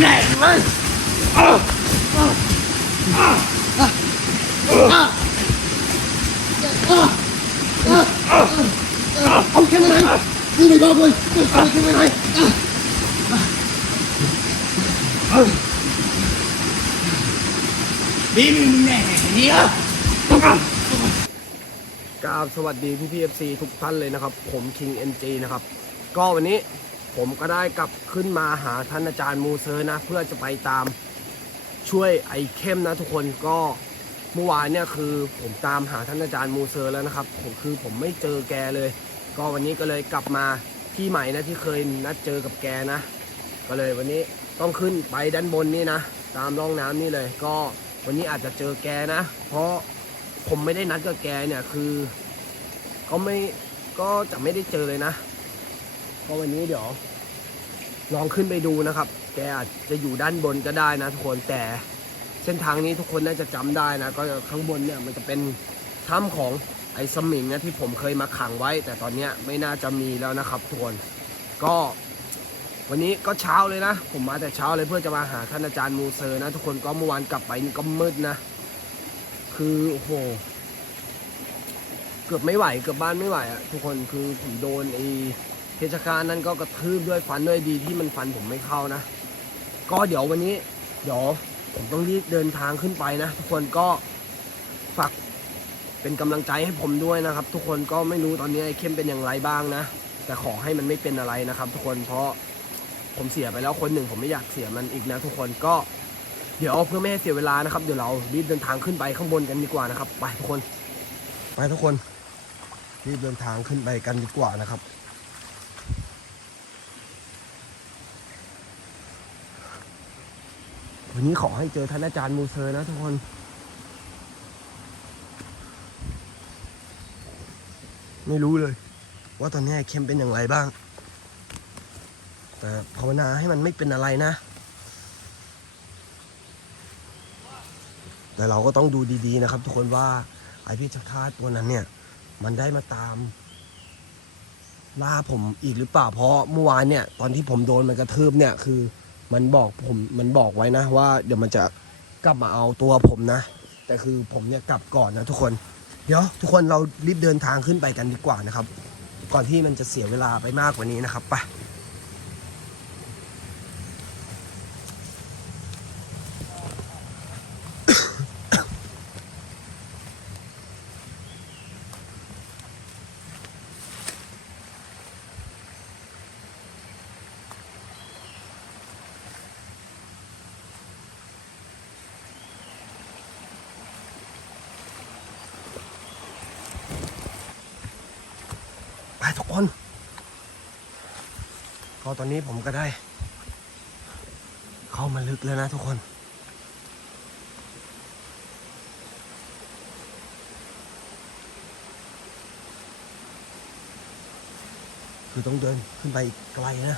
แดกมันเอาแค่ไหนนี่ไม่บอกเลยเอาแค่ไหนบีมแน่เนี่ยกราบสวัสดีพี่พีเอฟซีทุกท่านเลยนะครับ ผม King NG นะครับ ก็วันนี้ผมก็ได้กลับขึ้นมาหาท่านอาจารย์มูเซอร์นะ เพื่อจะไปตามช่วยไอ้เข้มนะทุกคนก็เมื่อวานเนี่ยคือผมตามหาท่านอาจารย์มูเซอร์แล้วนะครับผมคือผมไม่เจอแกเลย ก็วันนี้ก็เลยกลับมาที่ใหม่นะที่เคยนัดเจอกับแกนะ ก็เลยวันนี้ต้องขึ้นไปด้านบนนี่นะ ตามร่องน้ำนี่เลย ก็วันนี้อาจจะเจอแกนะ เพราะผมไม่ได้นัดกับแกเนี่ยคือ ก็ไม่ก็จะไม่ได้เจอเลยนะ ก็วันนี้เดี๋ยว ลองขึ้นไปดูนะครับ แกอาจจะอยู่ด้านบนก็ได้นะทุกคนแต่เส้นทางนี้ทุกคนน่าจะจำได้นะ ก็ข้างบนเนี่ยมันจะเป็นถ้ำของไอ้สมิงนะที่ผมเคยมาขังไว้ แต่ตอนเนี้ยไม่น่าจะมีแล้วนะครับทุกคนก็วันนี้ก็เช้าเลยนะ ผมมาแต่เช้าเลยเพื่อจะมาหาท่านอาจารย์มูเซอร์นะทุกคนก็เมื่อวานกลับไปนี่ก็มืดนะ คือโอ้โหเกือบไม่ไหวเกือบบ้านไม่ไหวอะทุกคนคือผมโดนไอ้ เพชรฆาตนั่นก็กระทืบด้วยฟันด้วยดีที่มันฟันผมไม่เข้านะ ก็เดี๋ยววันนี้ เดี๋ยวผมต้องรีบเดินทางขึ้นไปนะทุกคนก็ฝากเป็นกำลังใจให้ผมด้วยนะครับ ทุกคนก็ไม่รู้ตอนนี้ไอ้เข้มเป็นอย่างไรบ้างนะ แต่ขอให้มันไม่เป็นอะไรนะครับ ทุกคนเพราะผมเสียไปแล้วคนหนึ่งผมไม่อยากเสียมันอีกนะทุกคนก็เดี๋ยวเพื่อไม่ให้เสียเวลานะครับ เดี๋ยวเรารีบเดินทางขึ้นไปข้างบนกันดีกว่านะครับ ไปทุกคน ไปทุกคนรีบเดินทางขึ้นไปกันดีกว่านะครับ วันนี้ขอให้เจอท่านอาจารย์มูเซอร์นะทุกคนไม่รู้เลย ว่าตอนนี้เข้มเป็นอย่างไรบ้าง แต่ภาวนาให้มันไม่เป็นอะไรนะ แต่เราก็ต้องดูดีๆนะครับ ทุกคนว่าไอพี่ชคาตตัวนั้นเนี่ย มันได้มาตามล่าผมอีกหรือเปล่าเพราะเมื่อวานเนี่ย ตอนที่ผมโดนมันกระทืบเนี่ยคือ มันบอกผมมันบอกไว้นะว่าเดี๋ยวมันจะกลับมาเอาตัวผมนะ แต่คือผมเนี่ยกลับก่อนนะทุกคน เดี๋ยวทุกคนเรารีบเดินทางขึ้นไปกันดีกว่านะครับ ก่อนที่มันจะเสียเวลาไปมากกว่านี้นะครับไป ทุกคน ก็ตอนนี้ผมก็ได้ เข้ามาลึกแล้วนะทุกคน คือต้องเดินขึ้นไปอีกไกลนะ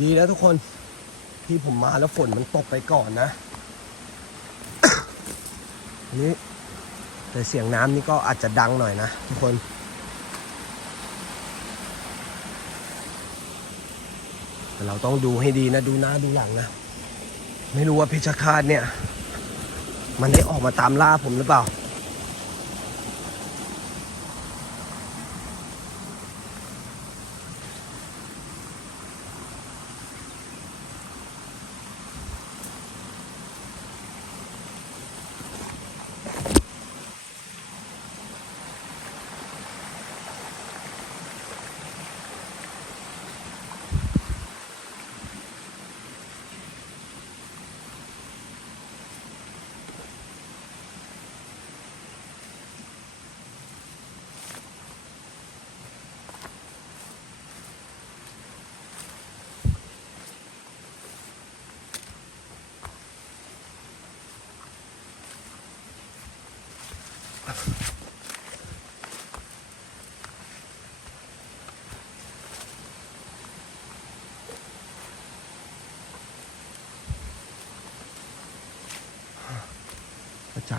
ดีแล้วทุกคนที่ผมมาแล้วฝนมันตกไปก่อนนะ อันนี้แต่เสียงน้ำนี่ก็อาจจะดังหน่อยนะทุกคน แต่เราต้องดูให้ดีนะดูหน้าดูหลังนะ ไม่รู้ว่าเพชฌฆาตเนี่ย มันได้ออกมาตามล่าผมหรือเปล่า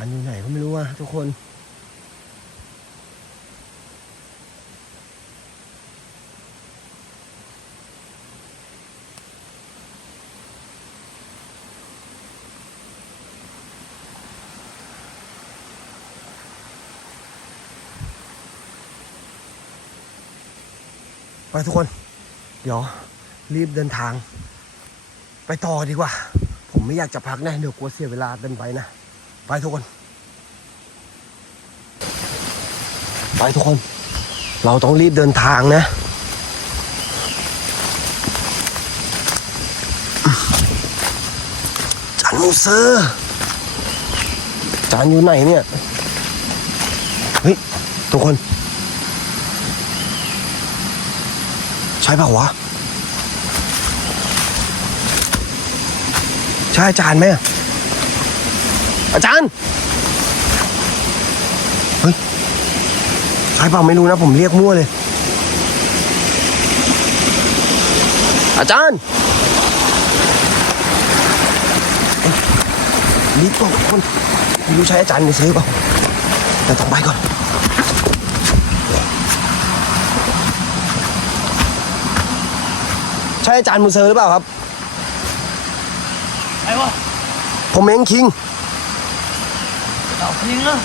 านอยู่ไหนก็ไม่รู้ว่าทุกคน ไปทุกคน เดี๋ยวรีบเดินทาง ไปต่อดีกว่า ผมไม่อยากจะพักนะ เดี๋ยวกลัวเสียเวลาเดินไปนะ ไปทุกคน ไปทุกคน เราต้องรีบเดินทางนะจานมูเซอร์จานอยู่ไหนเนี่ย เฮ้ย ทุกคน ใช่เปล่าวะใช่จารย์ไหม อะอาจารย์ เฮ้ยใช่เปล่าไม่รู้นะ ผมเรียกมั่วเลย อาจารย์เอ้ยรีบก่อนทุกคนไม่รู้ใช่อาจารย์ไปซื้อเปล่าแต่ต้องไปก่อนใช่อาจารย์มูเซอร์หรือเปล่าครับไอ้วะผมเองคิงเอา จริงเหรอ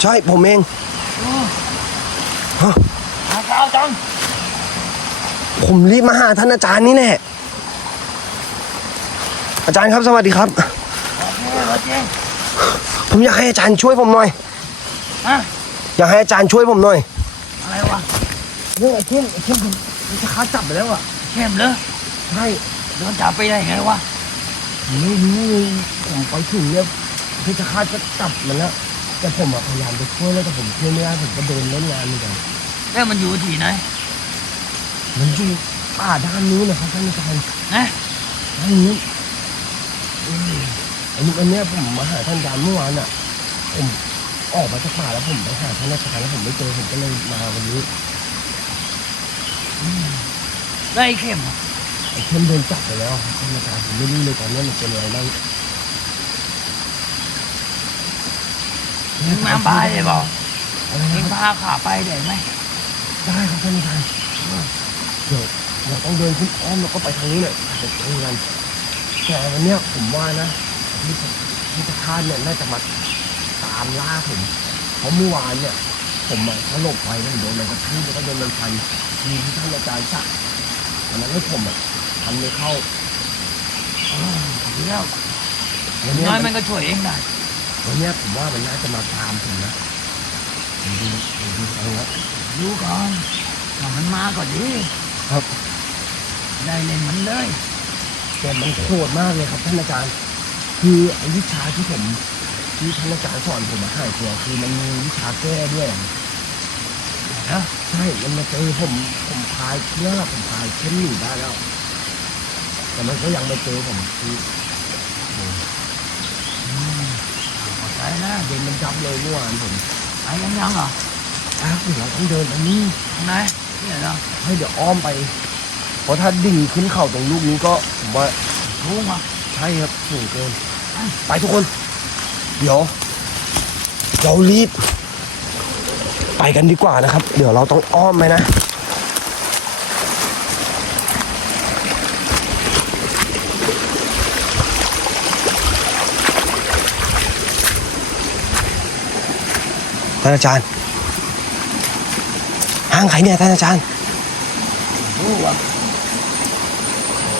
ใช่ผมเองโอ้ฮะหาข้าวจังผมรีบมาหาท่านอาจารย์นี่แน่อาจารย์ครับสวัสดีครับโอเคโอเคผมอยากให้อาจารย์ช่วยผมหน่อย ฮะอยากให้อาจารย์ช่วยผมหน่อย อะไรวะเรื่องไอ้เข้มไอ้เข้มผมมันจะค้าจับไปแล้วอะเข้มเหรอใช่โดนจับไปได้ไงวะผมไม่รู้เลยผมไปถึงเนี่ย เพชรฆาตก็จับมันแล้วแต่ผมอะพยายามไปช่วยแล้วแต่ผมช่วยไม่ได้ผมก็โดนเล่นงานเหมือนกัน แล้วมันอยู่ที่ไหนมันอยู่ป่าด้านนู้นนะครับท่านอาจารย์นะด้านนู้นอืมอันนี้วันเนี้ยผมมาหาท่านอาจารย์เมื่อวานอะ ผมออกมาจากป่าแล้วผมไปหาท่านอาจารย์แล้วผมไม่เจอผมก็เลยมาวันนี้แล้วไอ้เข้มอะไอ้เข้มโดนจับไปแล้วครับท่านอาจารย์ผมไม่รู้เลยตอนนี้มันเป็นอะไรบ้าง มึงมาไปเลยบอกอะไรมึนะงครับพาข้าไปได้ไหมได้ครับท่านอาจารย์เดี๋ยวเราต้องเดินขึ้นอ้อมแล้วก็ไปทางนี้หน่อยอาจจะเจอกันแต่วันเนี้ยผมว่านะที่ที่ตะคาดเนี่ยน่าจะมาตามล่าผมเพราะเมื่อวานเนี่ย ผมมาสลบไปแล้วผมโดนมันกระทืบแล้วก็โดนมันฟันมีที่ท่านอาจารย์สักวันนั้นให้ผมอะทำไม่เข้าเออดีแล้ววันเนี้ยน้อยมัมันนก็ช่วยเองได้ วันเนี้ยผมว่ามันน่าจะมาตามผมนะดูดูดูเอาละดูก่อนถ้ามันมาก็ดีครับ ได้เล่นมันเลยแต่มันโหดมากเลยครับท่านอาจารย์ คือไอ้วิชาที่ผมที่ท่านอาจารย์สอนผมมาหายตัวคือมันมีวิชาแก้ด้วยนะใช่มันมาเจอผมผมพายเครื่องผมพายเข้มหนีได้แล้ว แต่มันก็ยังไม่เจอผมคืออื ขอบใจนะเดินมันจับเลยเมื่อวานผมไปยังยังเหรออ้าวเดี๋ยวเราต้องเดินอันนี้ทางไหนเนี่ยเหรอให้เดี๋ยวอ้อมไป เพราะถ้าดิ่งขึ้นเข่าตรงลูกนี้ก็ผมว่ารู้มั้ยใช่ครับสูงเกิน ไปทุกคน เดี๋ยว เรารีบ ไปกันดีกว่านะครับ เดี๋ยวเราต้องอ้อมไปนะ ท่านอาจารย์ ห้างใครเนี่ยท่านอาจารย์รู้ว่ะ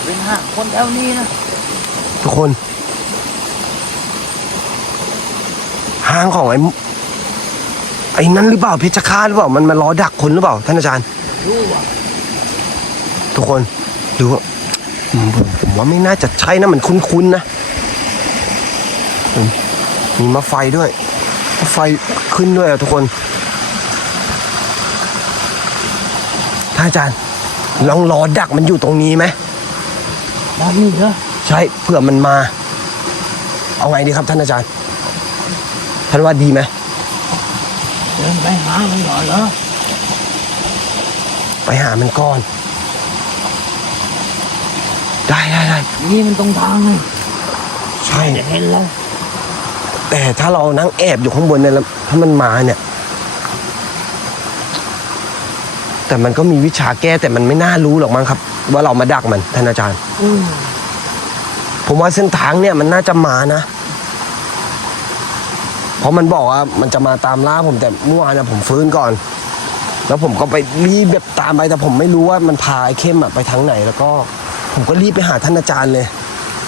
เป็นห้าคนแถวนี้นะทุกคน ห้างของไอ้ไอ้นั้นหรือเปล่าเพชรฆาตหรือเปล่ามันมาล้อดักคนหรือเปล่า ท่านอาจารย์ รู้ว่ะทุกคนดูว่าอืมผมผมว่าไม่น่าจะใช่นะมันคุ้นๆนะอืมมีมาไฟด้วยมา ไฟขึ้นด้วยอะทุกคนท่านอาจารย์ลองรอดักมันอยู่ตรงนี้ไหมได้นี่เหรอใช่เผื่อมันมา เอาไงดีครับท่านอาจารย์ ท่านว่าดีไหมเดินไปหามันก่อนเหรอไปหามันก่อน ได้ได้ได้นี่มันตรงทางเลยใช่จะเห็นแล้ว แต่ถ้าเรานั่งแอบอยู่ข้างบนเนี่ยแล้วถ้ามันมาเนี่ย แต่มันก็มีวิชาแก้แต่มันไม่น่ารู้หรอกมั้งครับ ว่าเรามาดักมันท่านอาจารย์ผมว่าเส้นทางเนี่ยมันน่าจะมานะเพราะมันบอกว่ามันจะมาตามล่าผมแต่เมื่อวานนะผมฟื้นก่อน แล้วผมก็ไปรีบแบบตามไปแต่ผมไม่รู้ว่ามันพาไอ้เข้มอะไปทางไหน แล้วก็ ผมก็รีบไปหาท่านอาจารย์เลย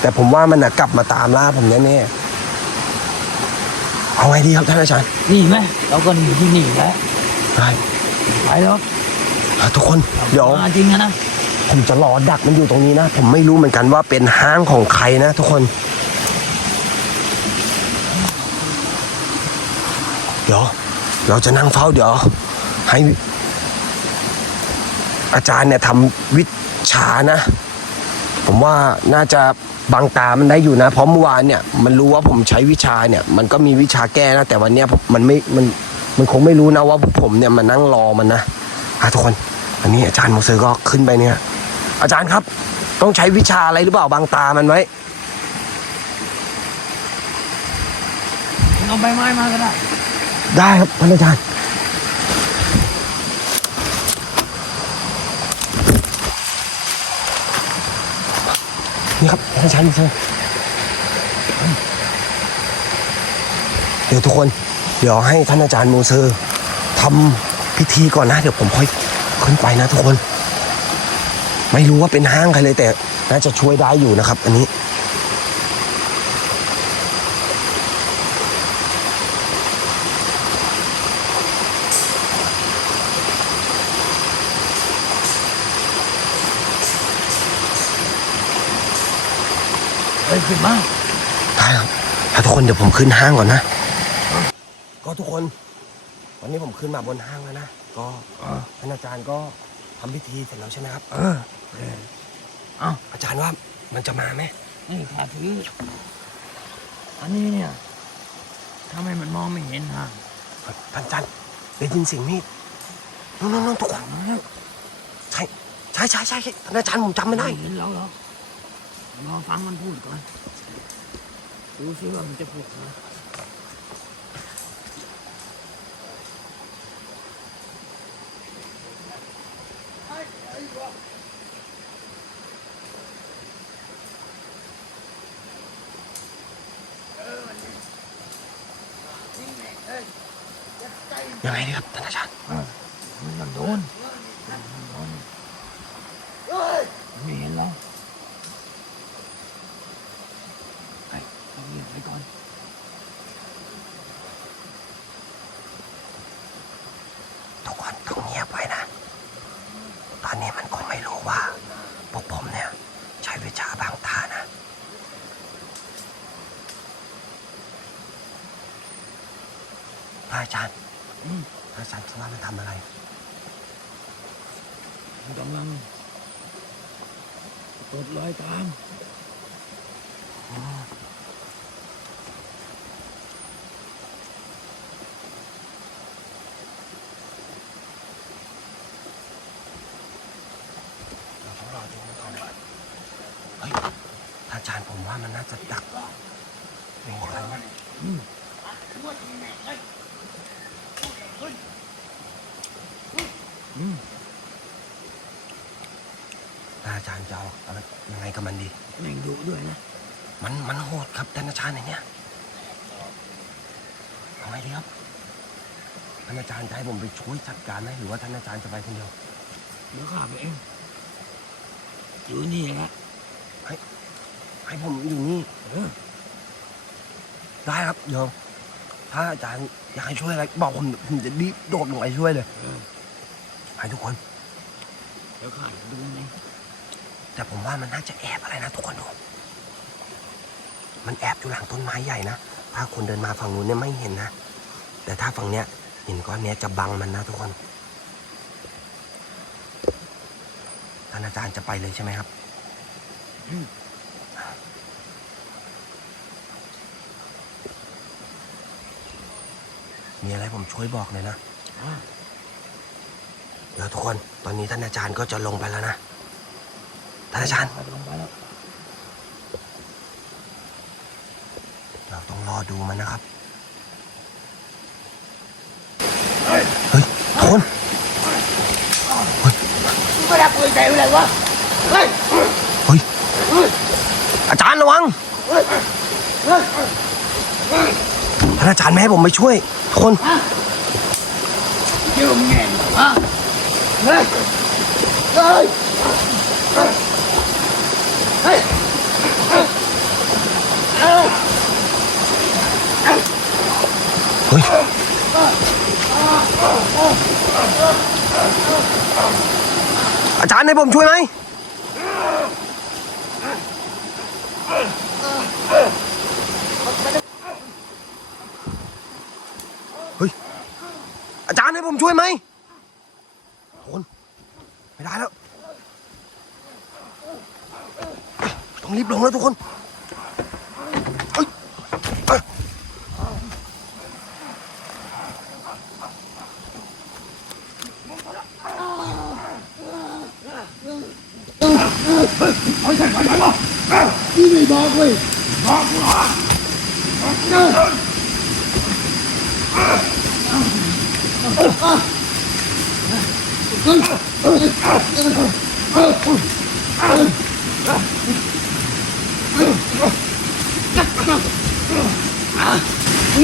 แต่ผมว่ามันอะกลับมาตามล่าผมแน่ๆ เอาไงดีครับท่านอาจารย์หนีไหมเราก็หนีที่หนีแล้วได้ไปแล้วอะทุกคนเดี๋ยวมาจริงอะนะผมจะรอดักมันอยู่ตรงนี้นะ ผมไม่รู้เหมือนกันว่าเป็นห้างของใครนะ ทุกคน เดี๋ยว เราจะนั่งเฝ้าเดี๋ยว ให้อาจารย์เนี่ยทำวิชานะ ผมว่าน่าจะบังตามันได้อยู่นะ เพราะเมื่อวานเนี่ยมันรู้ว่าผมใช้วิชาเนี่ย มันก็มีวิชาแก้นะ แต่วันเนี้ยผมมันไม่มันมันคงไม่รู้นะว่าผมเนี่ยมานั่งรอมันนะอะทุกคนอันนี้อาจารย์โมเซอร์ก็ขึ้นไปเนี่ย อาจารย์ครับ ต้องใช้วิชาอะไรหรือเปล่าบังตามันไว้เอาใบไม้มาก็ได้ ได้ครับท่านอาจารย์ นี่ครับท่านอาจารย์เชิญเดี๋ยวทุกคน เดี๋ยวให้ท่านอาจารย์โมเซอร์ทำพิธีก่อนนะ เดี๋ยวผมค่อยขึ้นไปนะทุกคน ไม่รู้ว่าเป็นห้างใครเลยแต่น่าจะช่วยได้อยู่นะครับ อันนี้ เฮ้ยขึ้นมาได้ครับถ้าทุกคนเดี๋ยวผมขึ้นห้างก่อนนะ ก็ทุกคน วันนี้ผมขึ้นมาบนห้างแล้วนะ ก็ท่านอาจารย์ก็ทำพิธีเสร็จแล้วใช่ไหมครับ เออเออเอาอาจารย์ว่ามันจะมาไหมนี่ขาถืออันนี้เนี่ยทำไมมันมองไม่เห็นฮะท่านอาจารย์ได้ยินเสียงมีดนู่นนู่นนู่นทุกคน ใช่ใช่ใช่ใช่ท่านอาจารย์ผมจำไม่ได้ เห็นแล้วเหรอ รอฟังมันพูดก่อน ดูซิว่ามันจะพูดนะ ยังไงดีครับท่านอาจารย์ มันยังโดนมันโดนไม่เห็นแล้วไปเอาเงียบไปก่อน ทุกคนต้องเงียบไว้นะ ตอนนี้มันคงไม่รู้ว่าพวกผมเนี่ย ใช้วิชาบางตานะพระอาจารย์ อืม พระอาจารย์คิด ว่ามันทำอะไรมันกำลังกดรอยตามอ๋อ เราต้องรอดูมันก่อนนะเฮ้ยอาจารย์ผมว่ามันน่าจะดักมีใครไหม อืม อืมอาจารย์จะเอาอะไรยังไงกับมันดีแม่งดุด้วยนะ มันมันโหดครับท่านอาจารย์อย่างเนี้ยเอาไงดีครับท่านอาจารย์จะให้ผมไปช่วยจัดการไหมหรือว่าท่านอาจารย์จะไปคนเดียวเดี๋ยวข้าไปเองอยู่นี่แหละให้ผมอยู่นี่เออได้ครับเดี๋ยวถ้าอาจารย์อยากให้ช่วยอะไรบอกผมผมจะรีบโดดลงไปช่วยเลย เออให้ทุกคน เดี๋ยวข้าจะดูเองแต่ผมว่ามันน่าจะแอบอะไรนะทุกคนดู มันแอบอยู่หลังต้นไม้ใหญ่นะ ถ้าคนเดินมาฝั่งนู้นเนี่ยไม่เห็นนะ แต่ถ้าฝั่งเนี้ยหินก้อนเนี้ยจะบังมันนะทุกคน ท่านอาจารย์จะไปเลยใช่ไหมครับมมีอะไรผมช่วยบอกเลยนะ อะเดี๋ยวทุกคนตอนนี้ท่านอาจารย์ก็จะลงไปแล้วนะท่านอาจารย์ข้ลงไปแล้วเราต้องรอดูมันนะครับเฮ้ยทุกคนไม่ได้ปืนใจอะไรวะเฮ้ยเฮ้ยอาจารย์ระวังเฮ้ยเฮ้ยท่านอาจารย์ไม่ให้ผมไปช่วยทุกคนไเดี๋ยวมึงแน่ฮะ เฮ้ยอาจารย์ให้ผมช่วยไหมเฮ้ยอาจารย์ให้ผมช่วยไหมทุกคน ไม่ได้แล้ว ต้องรี บลงแล้วทุกคนเฮ้ยเอ้ยนี่ไม่บอกเว้ยบอกกูเหรอมึง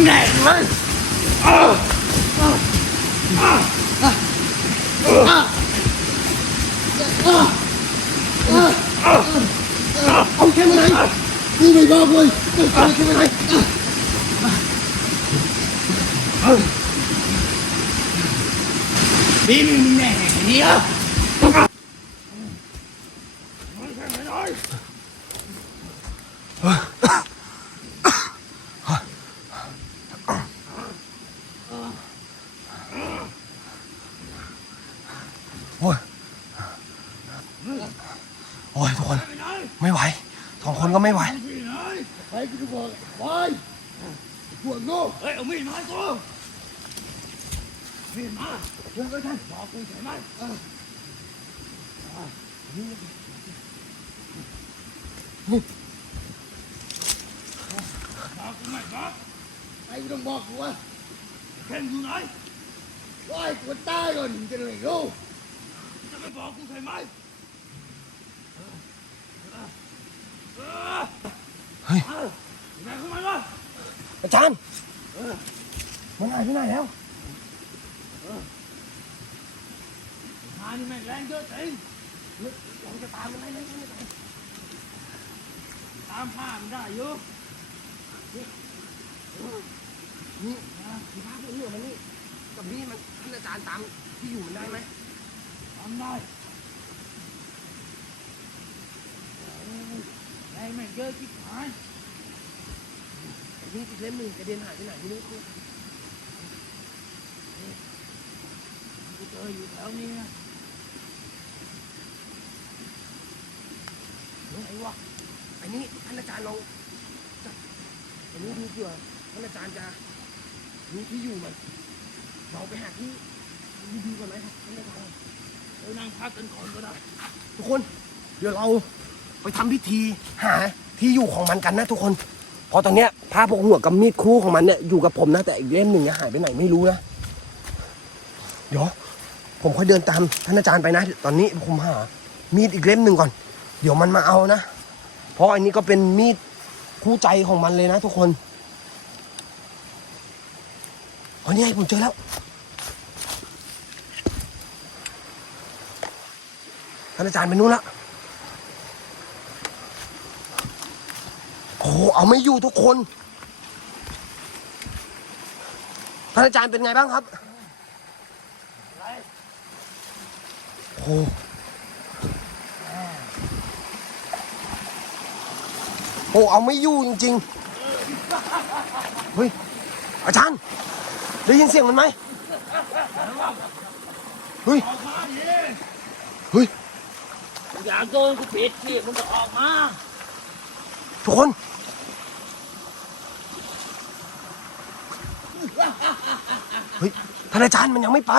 แน่เลยเอาแค่ไหนนี่ไม่บอกเว้ยเอาแค่ไหนนี่มึงแน่เดียว โอ้ย โอ้ย ทุกคน ไม่ไหว สองคนก็ไม่ไหว ไปกูจะบอกไปพวกโง่ เฮ้ยเอามีดมาให้กูมีด มาเรื่องก็ท่านบอกกูใช่ไหมอ่านี่บอกกูไปกูต้องบอกกูว่าเข่งอยู่ไหนว่าไอ้กูตายก่อนจะได้รู้จะไม่บอกกูใช่ไหมเฮ้ยไหนเข้ามาล่ะอาจารย์มันหายไปไหนแล้ว งา นนี่แม่งแรงเยอะจริงเราจะตามมันได้ไหมตามผ้ามันได้อยู่นี่มีภาพเหลือมันนี่กับนี่มันท่านอาจารย์ตามที่อยู่มันได้ไหมทำได้แรงแม่งเยอะชิบหายนี่อีกเล่มหนึ่งกระเด็นหายไปไหนไม่รู้คือกูเจออยู่แถวนี้นะ ไหนวะอันนี้ท่านอาจารย์เราจะอันนี้ดูเผื่อท่านอาจารย์จะรู้ที่อยู่มันเราไปหาที่ดีๆก่อนไหมครับท่านอาจารย์ไปนั่งพักกันก่อนก็ได้ทุกคน เดี๋ยวเราไปทำพิธีหาที่อยู่ของมันกันนะทุกคนเพราะตอนเนี้ยผ้าพกหัวกับมีดคู่ของมันเนี่ยอยู่กับผมนะแต่อีกเล่มหนึ่งเนี่ยหายไปไหนไม่รู้นะเดี๋ยวผมค่อยเดินตามท่านอาจารย์ไปนะ ตอนนี้ผมหามีดอีกเล่มหนึ่งก่อน เดี๋ยวมันมาเอานะ เพราะอันนี้ก็เป็นมีดคู่ใจของมันเลยนะทุกคนอ๋อนี่ไงผมเจอแล้ว ท่านอาจารย์ไปนู้นละโอ้โหเอาไม่อยู่ทุกคน ท่านอาจารย์เป็นไงบ้างครับโอ้ โหโอ้เอาไม่อยู่จริงๆเฮ้ยอาจารย์ได้ยินเสียงมันไหมเฮ้ยเฮ้ยอยากโดนกูปิดที่มึงก็ออกมาทุกคนเฮ้ยท่านอาจารย์มันยังไม่ไป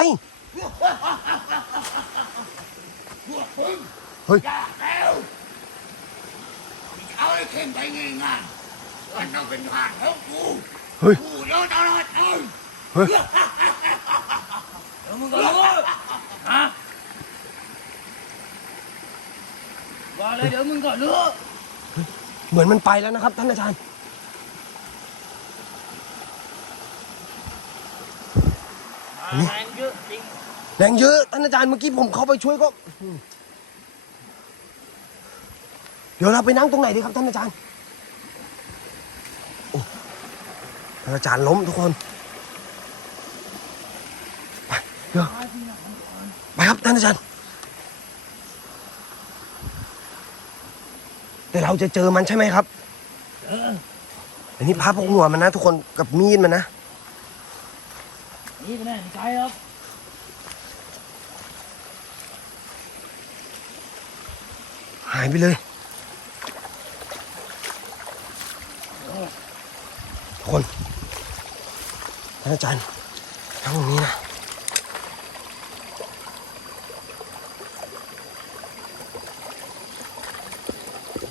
พวกมึงเฮ้ยยากแล้วเอาไอ้เข้มไปง่ายๆมันต้องเป็นงานของกูเฮ้ยกูเดินตลอดเลยเฮ้ยเดี๋ยวมึงก็รู้ฮะว่าเลยเดี๋ยวมึงก็รู้เหมือนมันไปแล้วนะครับ ท่านอาจารย์แรงเยอะจริงแรงเยอะท่านอาจารย์เมื่อกี้ผมเข้าไปช่วยก็ เดี๋ยวเราไปนั่งตรงไหนดีครับท่านอาจารย์โอ้ท่านอาจารย์ล้มทุกคน ไปเดี๋ยวไปครับท่านอาจารย์ แต่เราจะเจอมันใช่ไหมครับเอออันนี้พาพกหัวมันนะ ทุกคนกับมีดมันนะ นี่ก็แน่ใจครับหายไปเลยทุก คนท่านอาจารย์ทั้งตรงนี้นะ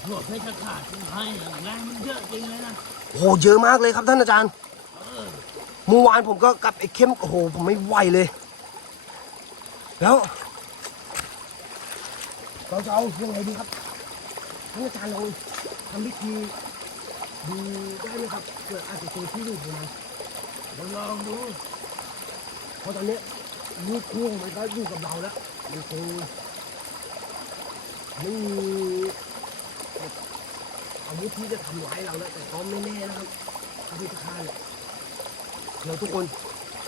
หลวดให้ขาดขาดทิ้งให้แรงมันเยอะจริงเลยนะโอ้โหเยอะมากเลยครับท่านอาจารย์เออเมื่อวานผมก็กลับไอ้เข้มโอ้โหผมไม่ไหวเลย แล้วเราจะเอายังไงดีครับท่านอาจารย์ลองทำพิธี ดูได้ไหมครับเกิดอาจจะเจอที่อยู่นั้นเดี๋ยวลองดูเพราะตอนนี้ลูกคู่มันก็อยู่กับเราแล้วมันคงไม่มีอาวุธที่จะทำร้ายเราแล้วแต่ก็ไม่แน่นะครับถ้าที่จะฆ่าเนี่ยเดี๋ยวทุกคน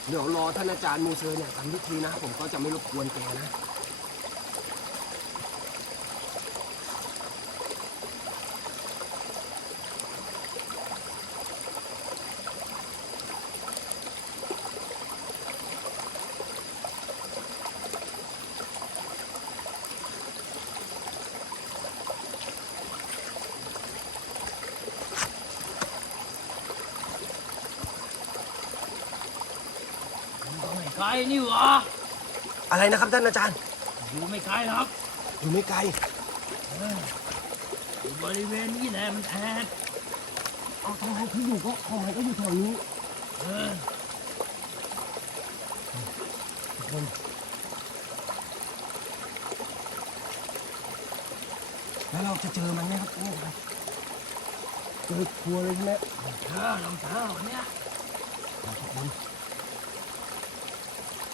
เดี๋ยวรอท่านอาจารย์มูเซอร์เนี่ยทำพิธีนะผมก็จะไม่รบกวนแกนะ มันต้องไม่ไกลนี่หวะ อะไรนะครับท่านอาจารย์ อยู่ไม่ไกลหรอกอยู่ไม่ไกลเอออยู่บริเวณนี้แหละมันแอบเอาทางไหนที่อยู่ก็ของมันก็อยู่แถวนี้เออทุกคนแล้วเราจะเจอมันไหมครับท่านอาจารย์เจอครัวเลยใช่ไหมเออรองเท้าเนี่ย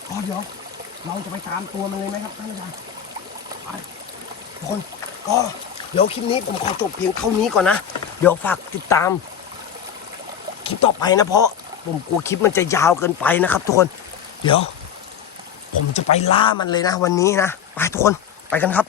ก็เดี๋ยว เราจะไปตามตัวมันเลยไหมครับท่านอาจารย์ไปทุกคนก็เดี๋ยวคลิปนี้ผมขอจบเพียงเท่านี้ก่อนนะ เดี๋ยวฝากติดตาม คลิปต่อไปนะเพราะผมกลัวคลิปมันจะยาวเกินไปนะครับทุกคน เดี๋ยว ผมจะไปล่ามันเลยนะ วันนี้นะ ไปทุกคนไปกันครับ